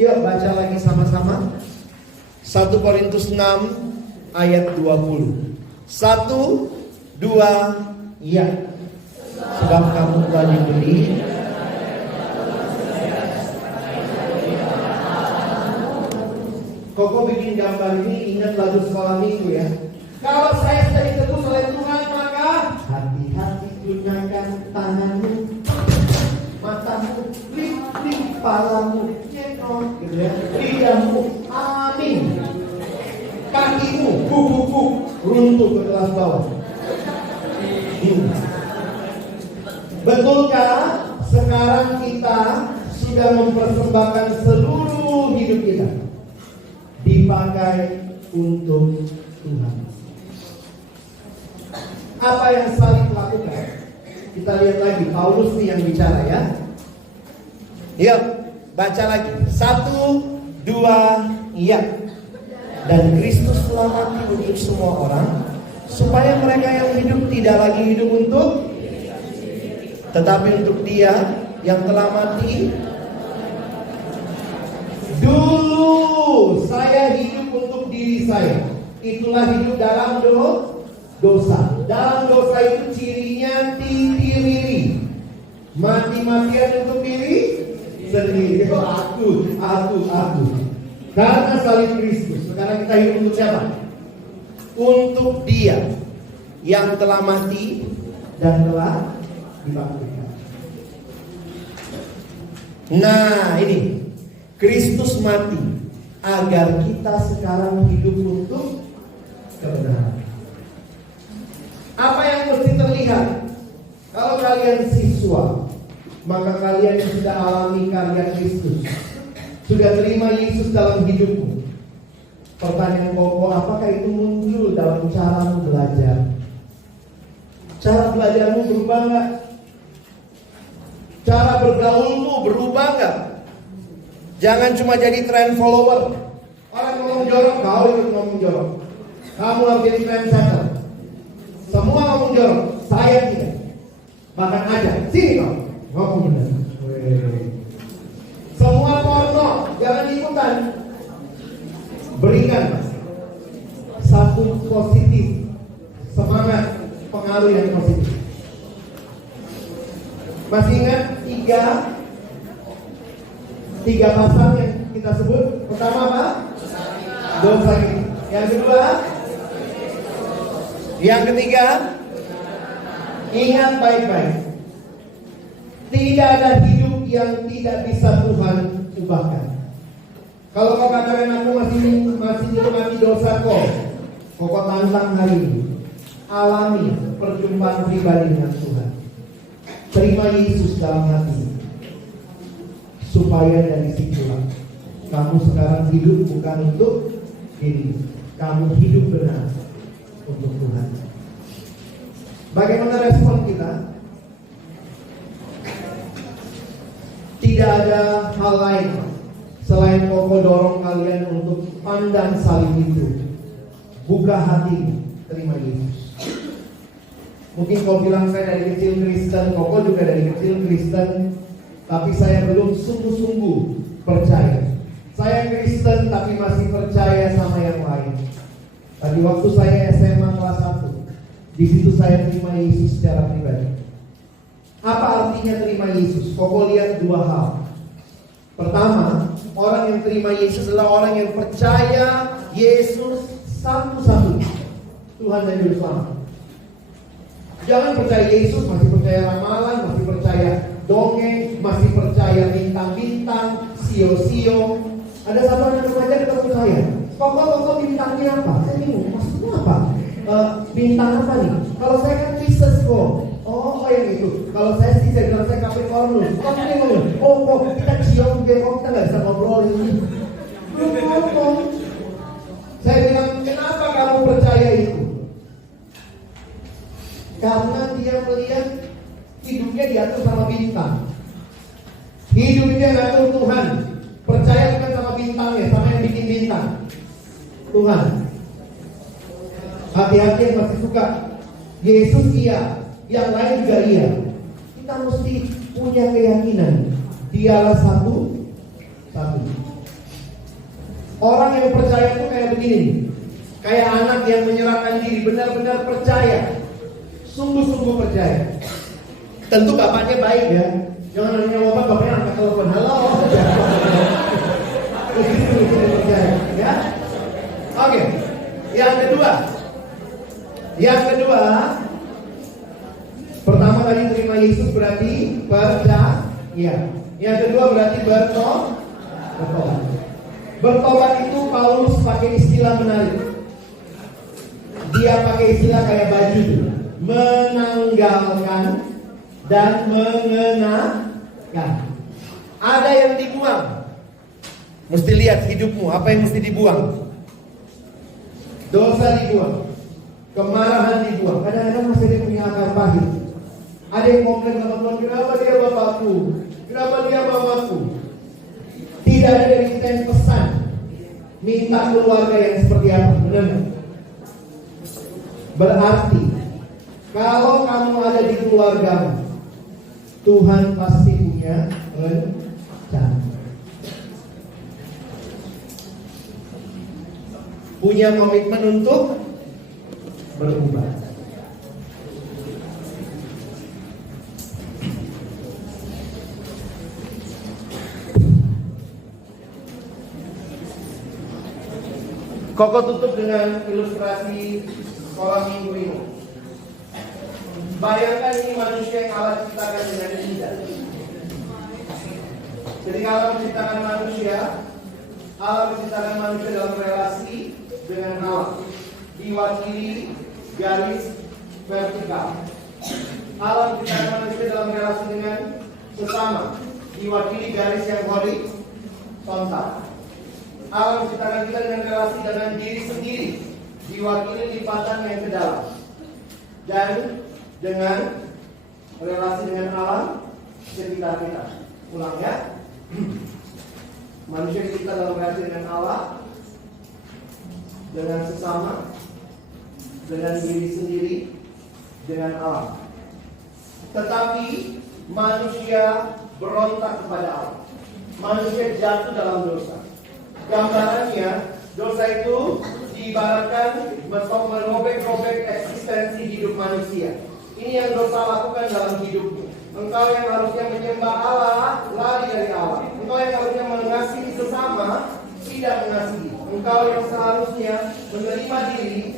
Yuk baca lagi sama-sama. 1 Korintus 6 ayat 20. 1, 2, ya. Sebab kamu telah dibeli. Koko bikin gambar ini, ingat lagu sekolah minggu ya. Kalau saya sudah ditebus oleh Tuhan, maka runtuh ke kelas bawah. Betulkah sekarang kita sudah mempersembahkan seluruh hidup kita dipakai untuk Tuhan? Apa yang salib lakukan? Kita lihat lagi, Paulus nih yang bicara ya. Yuk, baca lagi. 1, 2, iya. Dan Kristus telah mati untuk semua orang, supaya mereka yang hidup tidak lagi hidup untuk, tetapi untuk Dia yang telah mati. Dulu saya hidup untuk diri saya. Itulah hidup dalam dosa. Dalam dosa itu cirinya titiriri, mati-matian untuk diri sendiri. Aku. Karena salib Kristus, sekarang kita hidup untuk siapa? Untuk Dia yang telah mati dan telah dibangkitkan. Nah, ini Kristus mati agar kita sekarang hidup untuk kebenaran. Apa yang mesti terlihat? Kalau kalian siswa, maka kalian yang sudah alami karya Kristus, sudah terima Yesus dalam hidupmu. Pertanyaan pokok, apakah itu muncul dalam caramu belajar? Cara belajarmu berubah nggak? Cara bergaulmu berubah nggak? Jangan cuma jadi trend follower. Orang ngomong jorok, kau ikut ngomong jorok. Kamu harus jadi trendsetter. Semua ngomong jorok, saya tidak. Bahkan ada, sini kau ngomong benar. Semua porno, jangan ikutan. Berikan satu positif, semangat, pengaruh yang positif. Masih ingat tiga pasal yang kita sebut? Pertama apa? Dosa kita. Yang kedua, yang ketiga, ingat baik-baik, tidak ada hidup yang tidak bisa Tuhan ubahkan. Kalau kau katakan aku masih menikmati dosa kau tantang hari ini, alami perjumpaan pribadi dengan Tuhan. Terima Yesus dalam hati, supaya dari situlah kamu sekarang hidup bukan untuk diri, kamu hidup benar untuk Tuhan. Bagaimana respon kita? Tidak ada hal lain selain Koko dorong kalian untuk pandang salib itu. Buka hati, terima Yesus. Mungkin kau bilang saya dari kecil Kristen, Koko juga dari kecil Kristen, tapi saya belum sungguh-sungguh percaya. Saya Kristen tapi masih percaya sama yang lain. Tadi waktu saya SMA kelas 1, di situ saya terima Yesus secara pribadi. Apa artinya terima Yesus? Koko lihat dua hal. Pertama, orang yang terima Yesus adalah orang yang percaya Yesus satu-satunya Tuhan dan Juru Selamat. Jangan percaya Yesus, masih percaya ramalan, masih percaya dongeng, masih percaya bintang-bintang, sio-sio. Ada satu anak remaja ketemu saya, Koko bintangnya apa? Saya bingung, maksudnya apa? Bintang apa nih? Kalau saya kan Pisces kok. Oh yang itu. Kalau saya sih saya bilang saya Capricornus. Kok ini ngomong? Kok kita cium dia, kok kita nggak bisa ngobrol ini? Ngomong. Saya bilang, kenapa kamu percaya itu? Karena dia melihat hidupnya diatur sama bintang. Hidupnya diatur Tuhan. Percaya bukan sama bintangnya, sama yang bikin bintang. Tuhan. Hati-hati yang masih suka Yesus iya, yang lain juga iya. Kita mesti punya keyakinan Dialah satu. Orang yang percaya itu kayak begini, kayak anak yang menyerahkan diri, benar-benar percaya, sungguh-sungguh percaya. Tentu bapaknya baik ya. Jangan nanya bapak, bapaknya angkat telepon, halo. Begitu percaya, ya. Oke. Yang kedua, pertama tadi terima Yesus berarti percaya. Yang kedua berarti bertobat. Bertobat itu Paulus pakai istilah menarik. Dia pakai istilah kayak baju tuh. Menanggalkan dan mengenakan. Ada yang dibuang. Mesti lihat hidupmu, apa yang mesti dibuang. Dosa dibuang, kemarahan dibuang. Kadang-kadang masih ada yang punya akar pahit. Ada yang komplain sama Tuhan, kenapa dia bapakku? Kenapa dia mamaku? Tidak ada dari kita yang pesan minta keluarga yang seperti apa, benar? Berarti kalau kamu ada di keluargamu, Tuhan pasti punya rencana. Punya komitmen untuk berubah. Koko tutup dengan ilustrasi sekolah minggu ini. Bayangkan ini manusia yang Allah ciptakan dengan indah. Jadi Allah menciptakan manusia, Allah menciptakan manusia dalam relasi dengan Allah, diwakili garis vertikal. Allah menciptakan manusia dalam relasi dengan sesama, diwakili garis yang horizontal. Allah menciptakan kita dengan relasi dengan diri sendiri, diwakili lipatan yang ke dalam, dan dengan relasi dengan alam sekitar kita. Ulang ya. Manusia kita dalam relasi dengan Allah, dengan sesama, dengan diri sendiri, dengan alam. Tetapi manusia berontak kepada Allah. Manusia jatuh dalam dosa. Gambarannya, dosa itu diibaratkan merobek-robek eksistensi hidup manusia. Ini yang dosa lakukan dalam hidupmu. Engkau yang harusnya menyembah Allah, lari dari Allah. Engkau yang harusnya mengasihi sesama, tidak mengasihi. Engkau yang seharusnya menerima diri,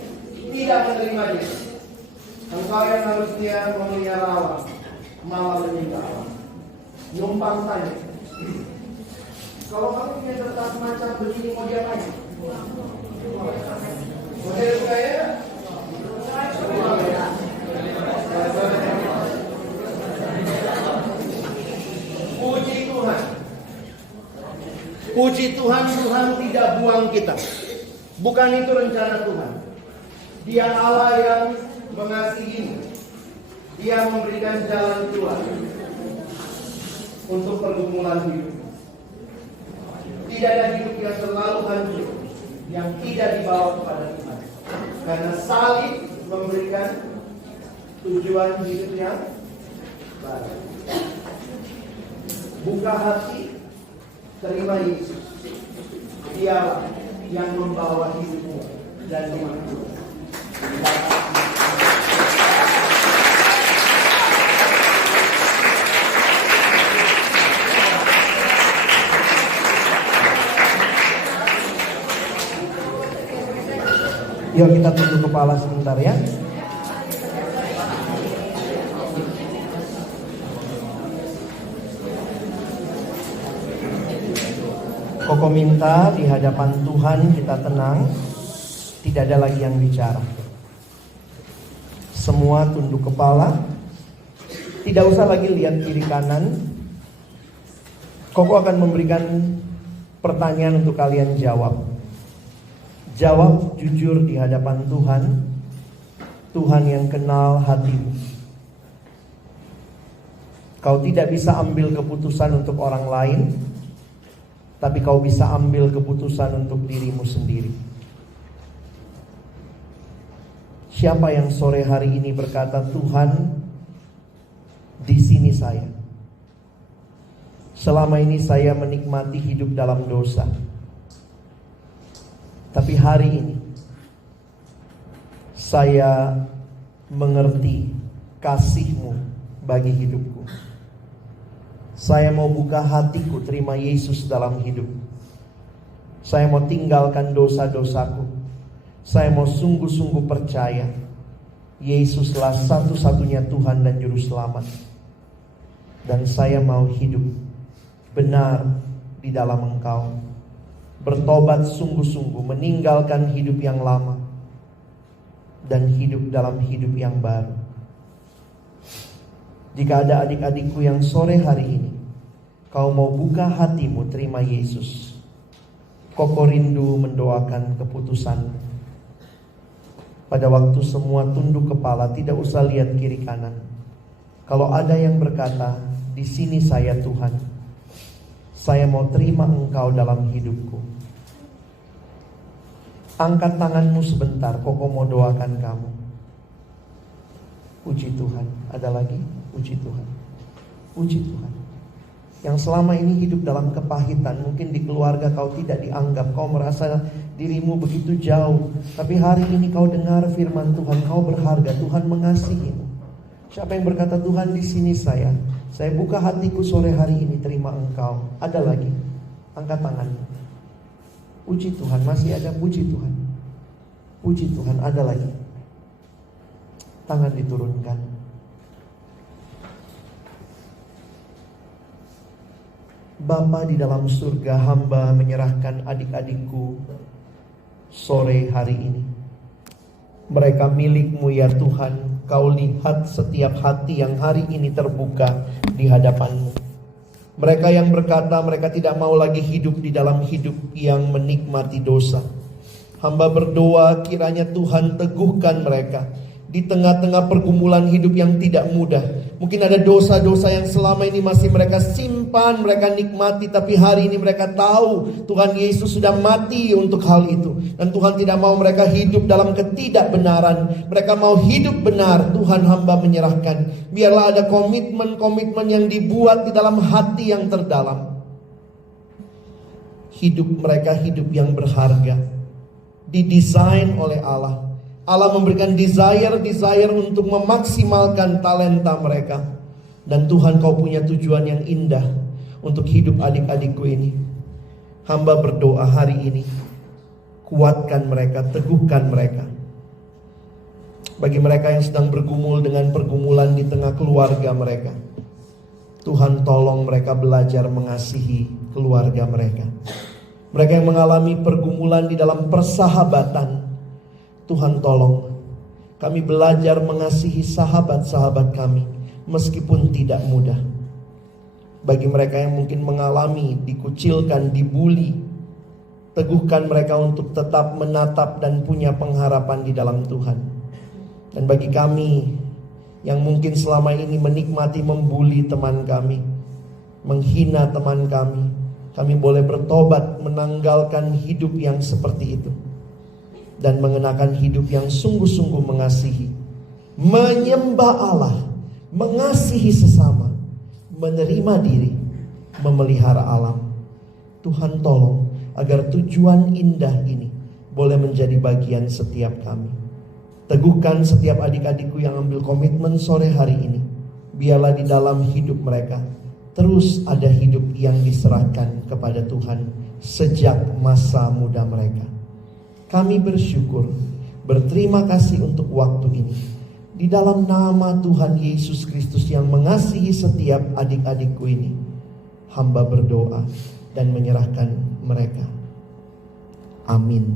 tidak menerima diri. Engkau yang harusnya memelihara Allah, malah menyembah Allah. Numpang tanya. Kalau kamu punya serta semacam begini, mau diapain? Model kaya? Puji Tuhan. Puji Tuhan, Tuhan tidak buang kita. Bukan itu rencana Tuhan. Dia Allah yang mengasihimu. Dia memberikan jalan keluar untuk pergumulan hidup. Tidak ada hidup yang selalu hancur, yang tidak dibawa kepada Tuhan. Karena salib memberikan tujuan hidup yang baru. Buka hati, terima Yesus. Dialah yang membawa hidupmu dan hidupmu. Yuk kita tunduk kepala sebentar ya. Koko minta di hadapan Tuhan kita tenang, tidak ada lagi yang bicara. Semua tunduk kepala, tidak usah lagi lihat kiri kanan. Koko akan memberikan pertanyaan untuk kalian jawab. Jawab jujur di hadapan Tuhan, Tuhan yang kenal hatimu. Kau tidak bisa ambil keputusan untuk orang lain, tapi kau bisa ambil keputusan untuk dirimu sendiri. Siapa yang sore hari ini berkata, Tuhan, di sini saya. Selama ini saya menikmati hidup dalam dosa. Tapi hari ini saya mengerti kasih-Mu bagi hidupku. Saya mau buka hatiku, terima Yesus dalam hidup. Saya mau tinggalkan dosa-dosaku. Saya mau sungguh-sungguh percaya Yesuslah satu-satunya Tuhan dan Juru Selamat. Dan saya mau hidup benar di dalam Engkau. Bertobat sungguh-sungguh, meninggalkan hidup yang lama, dan hidup dalam hidup yang baru. Jika ada adik-adikku yang sore hari ini kau mau buka hatimu terima Yesus, Koko rindu mendoakan keputusan. Pada waktu semua tunduk kepala, tidak usah lihat kiri kanan. Kalau ada yang berkata, di sini saya Tuhan, saya mau terima Engkau dalam hidupku. Angkat tanganmu sebentar, Koko mau doakan kamu. Puji Tuhan. Ada lagi? Puji Tuhan. Puji Tuhan. Yang selama ini hidup dalam kepahitan, mungkin di keluarga kau tidak dianggap, kau merasa dirimu begitu jauh. Tapi hari ini kau dengar firman Tuhan, kau berharga, Tuhan mengasihimu. Siapa yang berkata, Tuhan di sini saya buka hatiku sore hari ini terima Engkau. Ada lagi? Angkat tanganmu. Puji Tuhan, masih ada. Puji Tuhan. Puji Tuhan, ada lagi. Tangan diturunkan. Bapa di dalam surga, hamba menyerahkan adik-adikku sore hari ini. Mereka milik-Mu ya Tuhan. Kau lihat setiap hati yang hari ini terbuka di hadapan-Mu. Mereka yang berkata mereka tidak mau lagi hidup di dalam hidup yang menikmati dosa. Hamba berdoa kiranya Tuhan teguhkan mereka di tengah-tengah pergumulan hidup yang tidak mudah. Mungkin ada dosa-dosa yang selama ini masih mereka simpan, mereka nikmati, tapi hari ini mereka tahu Tuhan Yesus sudah mati untuk hal itu. Dan Tuhan tidak mau mereka hidup dalam ketidakbenaran. Mereka mau hidup benar. Tuhan, hamba menyerahkan. Biarlah ada komitmen-komitmen yang dibuat di dalam hati yang terdalam. Hidup mereka hidup yang berharga, didesain oleh Allah. Allah memberikan desire untuk memaksimalkan talenta mereka. Dan Tuhan, Kau punya tujuan yang indah untuk hidup adik-adikku ini. Hamba berdoa hari ini, kuatkan mereka, teguhkan mereka. Bagi mereka yang sedang bergumul dengan pergumulan di tengah keluarga mereka, Tuhan tolong mereka belajar mengasihi keluarga mereka. Mereka yang mengalami pergumulan di dalam persahabatan, Tuhan tolong kami belajar mengasihi sahabat-sahabat kami meskipun tidak mudah. Bagi mereka yang mungkin mengalami dikucilkan, dibuli, teguhkan mereka untuk tetap menatap dan punya pengharapan di dalam Tuhan. Dan bagi kami yang mungkin selama ini menikmati membuli teman kami, menghina teman kami boleh bertobat menanggalkan hidup yang seperti itu. Dan mengenakan hidup yang sungguh-sungguh mengasihi, menyembah Allah, mengasihi sesama, menerima diri, memelihara alam. Tuhan tolong agar tujuan indah ini boleh menjadi bagian setiap kami. Teguhkan setiap adik-adikku yang ambil komitmen sore hari ini. Biarlah di dalam hidup mereka terus ada hidup yang diserahkan kepada Tuhan sejak masa muda mereka. Kami bersyukur, berterima kasih untuk waktu ini. Di dalam nama Tuhan Yesus Kristus yang mengasihi setiap adik-adikku ini, hamba berdoa dan menyerahkan mereka. Amin.